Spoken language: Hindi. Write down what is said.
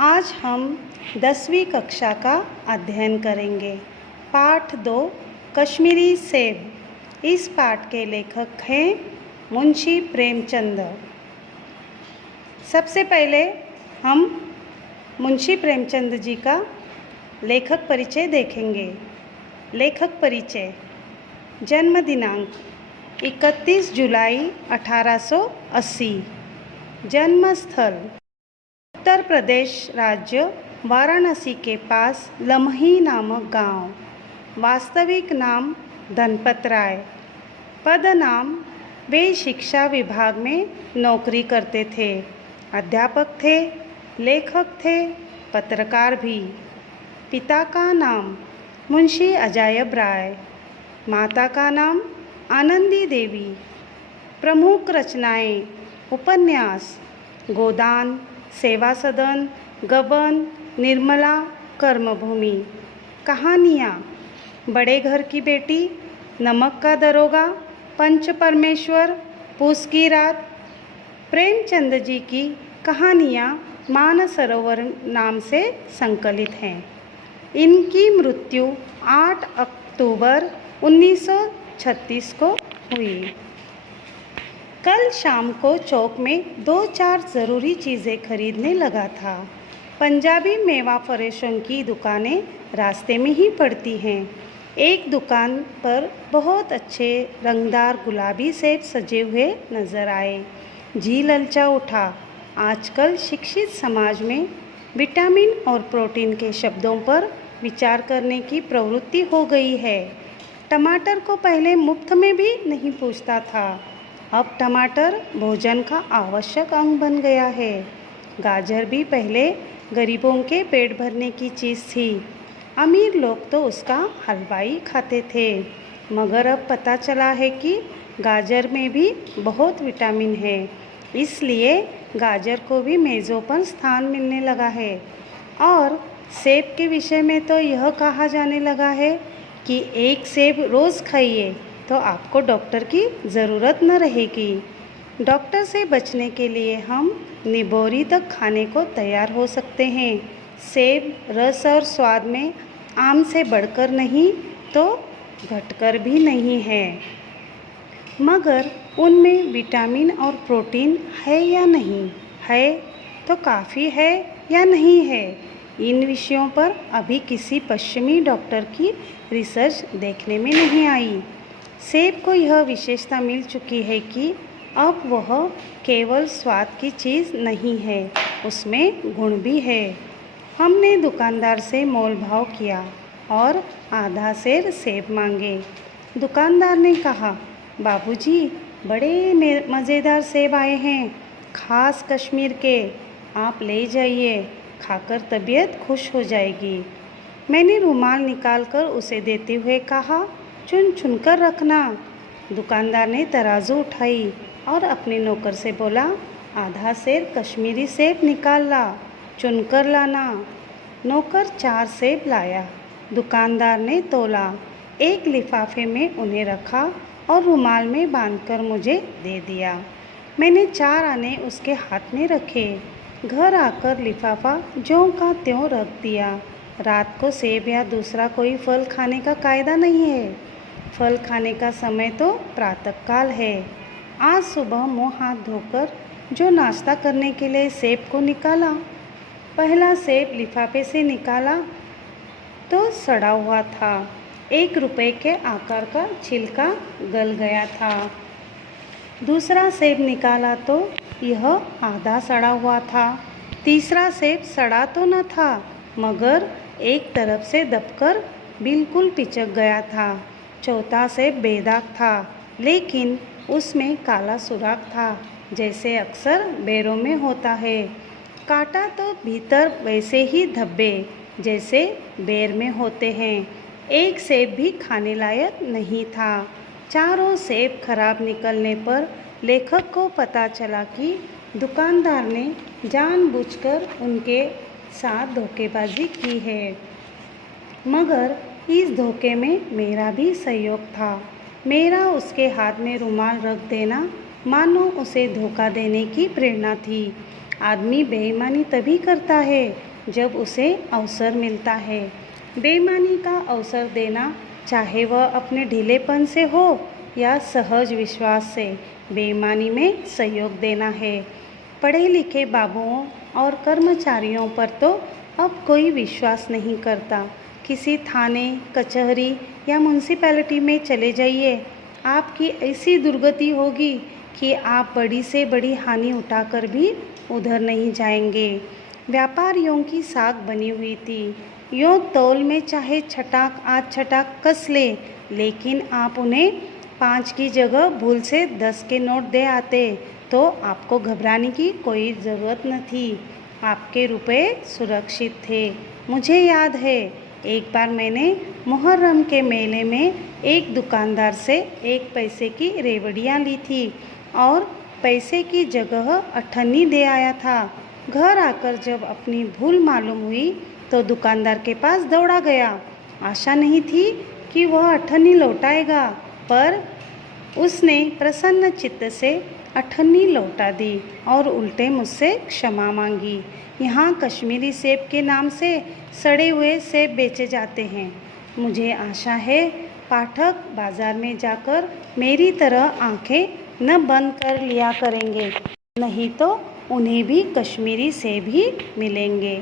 आज हम 10वीं कक्षा का अध्ययन करेंगे। पाठ 2 कश्मीरी सेब। इस पाठ के लेखक हैं मुंशी प्रेमचंद। सबसे पहले हम मुंशी प्रेमचंद जी का लेखक परिचय देखेंगे। लेखक परिचय। जन्म दिनांक 31 जुलाई 1880। जन्म स्थल उत्तर प्रदेश राज्य वाराणसी के पास लम्ही नामक गांव। वास्तविक नाम धनपत राय। पद नाम वे शिक्षा विभाग में नौकरी करते थे। अध्यापक थे, लेखक थे, पत्रकार भी। पिता का नाम मुंशी अजायब राय, माता का नाम आनंदी देवी। प्रमुख रचनाएं उपन्यास गोदान, सेवा सदन, गबन, निर्मला, कर्मभूमि। कहानियाँ बड़े घर की बेटी, नमक का दरोगा, पंच परमेश्वर, पूस की रात। प्रेमचंद जी की कहानियाँ मानसरोवर नाम से संकलित हैं। इनकी मृत्यु 8 अक्टूबर 1936 को हुई। कल शाम को चौक में 2-4 ज़रूरी चीज़ें खरीदने लगा था। पंजाबी मेवा फरेशों की दुकानें रास्ते में ही पड़ती हैं। एक दुकान पर बहुत अच्छे रंगदार गुलाबी सेब सजे हुए नज़र आए। जी ललचा उठा। आजकल शिक्षित समाज में विटामिन और प्रोटीन के शब्दों पर विचार करने की प्रवृत्ति हो गई है। टमाटर को पहले मुफ्त में भी नहीं पूछता था, अब टमाटर भोजन का आवश्यक अंग बन गया है। गाजर भी पहले गरीबों के पेट भरने की चीज़ थी। अमीर लोग तो उसका हलवा ही खाते थे। मगर अब पता चला है कि गाजर में भी बहुत विटामिन है, इसलिए गाजर को भी मेज़ों पर स्थान मिलने लगा है। और सेब के विषय में तो यह कहा जाने लगा है कि एक सेब रोज़ खाइए तो आपको डॉक्टर की ज़रूरत न रहेगी। डॉक्टर से बचने के लिए हम निबोरी तक खाने को तैयार हो सकते हैं। सेब रस और स्वाद में आम से बढ़कर नहीं तो घटकर भी नहीं है। मगर उनमें विटामिन और प्रोटीन है या नहीं है, तो काफ़ी है या नहीं है, इन विषयों पर अभी किसी पश्चिमी डॉक्टर की रिसर्च देखने में नहीं आई। सेब को यह विशेषता मिल चुकी है कि अब वह केवल स्वाद की चीज़ नहीं है, उसमें गुण भी है। हमने दुकानदार से मोल भाव किया और आधा सेर सेब मांगे। दुकानदार ने कहा, बाबूजी, बड़े मज़ेदार सेब आए हैं, खास कश्मीर के, आप ले जाइए, खाकर तबीयत खुश हो जाएगी। मैंने रुमाल निकालकर उसे देते हुए कहा, चुन चुन कर रखना। दुकानदार ने तराजू उठाई और अपने नौकर से बोला, आधा सेर कश्मीरी सेब निकाल ला, चुन कर लाना। नौकर 4 सेब लाया। दुकानदार ने तोला, एक लिफाफे में उन्हें रखा और रुमाल में बांधकर मुझे दे दिया। मैंने 4 आने उसके हाथ में रखे। घर आकर लिफाफा ज्यों का त्यों रख दिया। रात को सेब या दूसरा कोई फल खाने का कायदा नहीं है। फल खाने का समय तो प्रातःकाल है। आज सुबह मुँह हाथ धोकर जो नाश्ता करने के लिए सेब को निकाला, पहला सेब लिफाफे से निकाला तो सड़ा हुआ था। 1 रुपये के आकार का छिलका गल गया था। दूसरा सेब निकाला तो यह आधा सड़ा हुआ था। तीसरा सेब सड़ा तो न था, मगर एक तरफ से दबकर बिल्कुल पिचक गया था। चौथा सेब बेदाग था, लेकिन उसमें काला सुराख था, जैसे अक्सर बेरों में होता है। काटा तो भीतर वैसे ही धब्बे जैसे बेर में होते हैं। एक सेब भी खाने लायक नहीं था। चारों सेब खराब निकलने पर लेखक को पता चला कि दुकानदार ने जानबूझकर उनके साथ धोखेबाजी की है। मगर इस धोखे में मेरा भी सहयोग था। मेरा उसके हाथ में रुमाल रख देना मानो उसे धोखा देने की प्रेरणा थी। आदमी बेईमानी तभी करता है जब उसे अवसर मिलता है। बेईमानी का अवसर देना, चाहे वह अपने ढीलेपन से हो या सहज विश्वास से, बेईमानी में सहयोग देना है। पढ़े लिखे बाबुओं और कर्मचारियों पर तो अब कोई विश्वास नहीं करता। किसी थाने, कचहरी या म्यूनसिपैलिटी में चले जाइए, आपकी ऐसी दुर्गति होगी कि आप बड़ी से बड़ी हानि उठाकर भी उधर नहीं जाएंगे। व्यापारियों की साख बनी हुई थी। यूँ तौल में चाहे छटाक आज छटाक कस ले, लेकिन आप उन्हें 5 की जगह भूल से 10 के नोट दे आते तो आपको घबराने की कोई ज़रूरत न थी। आपके रुपए सुरक्षित थे। मुझे याद है, एक बार मैंने मुहर्रम के मेले में एक दुकानदार से 1 पैसे की रेवड़ियाँ ली थी और पैसे की जगह अठन्नी दे आया था। घर आकर जब अपनी भूल मालूम हुई तो दुकानदार के पास दौड़ा गया। आशा नहीं थी कि वह अठन्नी लौटाएगा, पर उसने प्रसन्न चित्त से अठन्नी लौटा दी और उल्टे मुझसे क्षमा मांगी। यहाँ कश्मीरी सेब के नाम से सड़े हुए सेब बेचे जाते हैं। मुझे आशा है पाठक बाज़ार में जाकर मेरी तरह आंखें न बंद कर लिया करेंगे, नहीं तो उन्हें भी कश्मीरी सेब ही मिलेंगे।